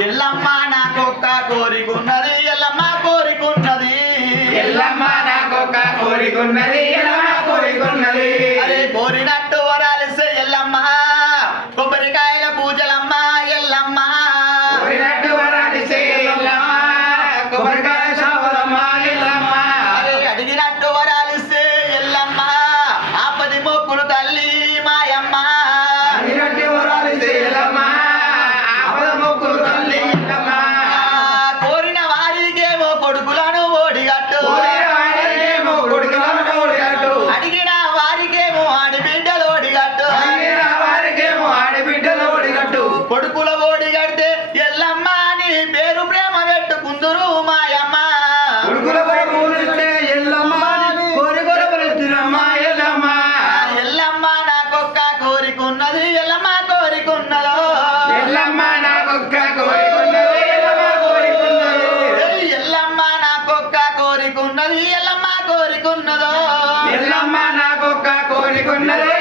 ఎల్లమ్మ నాకొక్క కోరికున్నది ఎల్లమ్మ కోరికున్నది ఎల్లమ్మ నాకొక్క కోరికున్నది ఎల్లమ్మ కోరికున్నది అరే కోరినట్టు వరాలిస్తే ఎల్లమ్మ కొబ్బరికాయల పూజలమ్మ ఎల్లమ్మ కోరినట్టు వరాలిస్తే ఎల్లమ్మ కొబ్బరికాయ సావలమ్మ ఎల్లమ్మ అరే అడిగినట్టు వరాలిస్తే ఎల్లమ్మ ఆపది మొక్కులు తల్లి మాయమ్మ అడిగినట్టు వరాలిస్తే ఎల్లమ్మ ఆపద మొక్కులు తల్లి ఎల్లమ్మ కోరిన వారికేమో కొడుకులను ఓడిగట్టు కోరిన వారికేమో కొడుకులను ఓడిగట్టు అడిగిన వారికేమో ఆడిబిడ్డలు ఓడిగట్టు అడిగిన వారికేమో ఆడబిడ్డలు ఓడిగట్టు కొడుకుల ఓడిగడితే ఎల్లమ్మ నీ పేరు ప్రేమ పెట్టుకుందురు మాయమ్మ కొడుకుల పూలిస్తే ఎల్లమ్మ కోరికొరపరుస్తున్నమ్మ ఎల్లమ్మ ఎల్లమ్మ నాకొక్క కోరికున్నది ఎల్లమ్మ కోరికున్నదో ఎల్లమ్మ నాకొక్క కోరికున్నది ఎల్లమ్మ కోరికున్నది ఎల్లమ్మ నాకొక్క కోరికున్నది ఎల్లమ్మ కోరికున్నదో ఎల్లమ్మ నాకొక్క కోరికున్నది